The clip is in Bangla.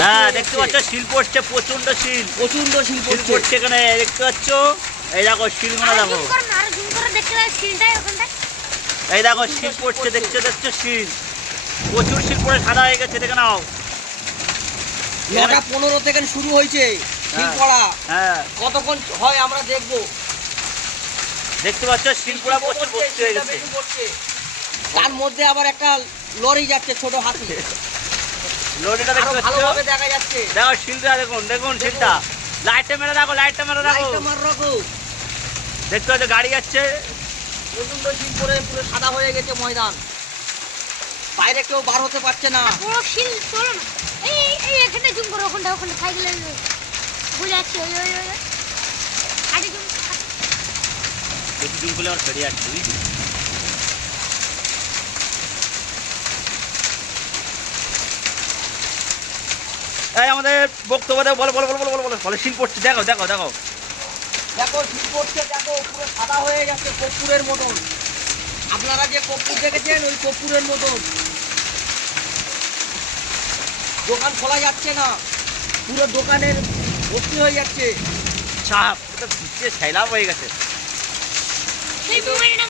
হ্যাঁ দেখতে পাচ্ছ শিল পড়ছে, প্রচন্ড শিল, প্রচন্ড শিল শিল পড়ছে এখানে দেখতে পাচ্ছ। এই দেখো শিলগুলো দেখো, এই দেখো শিল পড়ছে, দেখছো দেখছো শিল, প্রচুর শিল পড়ে সাদা হয়ে গেছে, দেখে নাও। 9:15 থেকে শুরু হয়েছে শিল হ্যাঁ। পড়া। হ্যাঁ কতক্ষণ হয় আমরা দেখবো। দেখতে পাচ্ছ শিল পড়া প্রচুর ভর্তি হয়ে গেছে। তার মধ্যে আবার একটা লরি যাচ্ছে, ছোট হাতি। লরিটা দেখতে পাচ্ছ, ভালোভাবে দেখা যাচ্ছে। দেখো শিলটা দেখুন, দেখুন শিলটা, লাইটটা মেরে দেখো, লাইটটা মেরে দেখো, লাইটটা মার রাখো। দেখতে পাচ্ছ গাড়ি যাচ্ছে। প্রচন্ড শিল পড়ে পুরো সাদা হয়ে গেছে ময়দান, বাইরে কেউ বার হতে পারছে না। পুরো শিল চলো না, এই এখানে জুম করো, ওখানে সাইকেলে বুঝে যাচ্ছে, ওই আগে জুম যদি জুম করলে আমার বেরিয়ে আসছে বুঝলি। এই আমাদের বক্তব্য দেবো, বলো বলো বলো বলো বলো বলো বলো, শিল পড়ছে, দেখো দেখো দেখো, দেখো শিল পড়ছে, দেখো পুরো সাদা হয়ে যাচ্ছে কর্পূরের মতন। আপনারা যে কর্পূর দেখেছেন ওই কর্পূরের মতন। দোকান খোলা যাচ্ছে না, পুরো দোকানের ভর্তি হয়ে যাচ্ছে। ছাপ, এটা ভিজে ছাইলাম হয়ে গেছে। সেই মোবাইলটা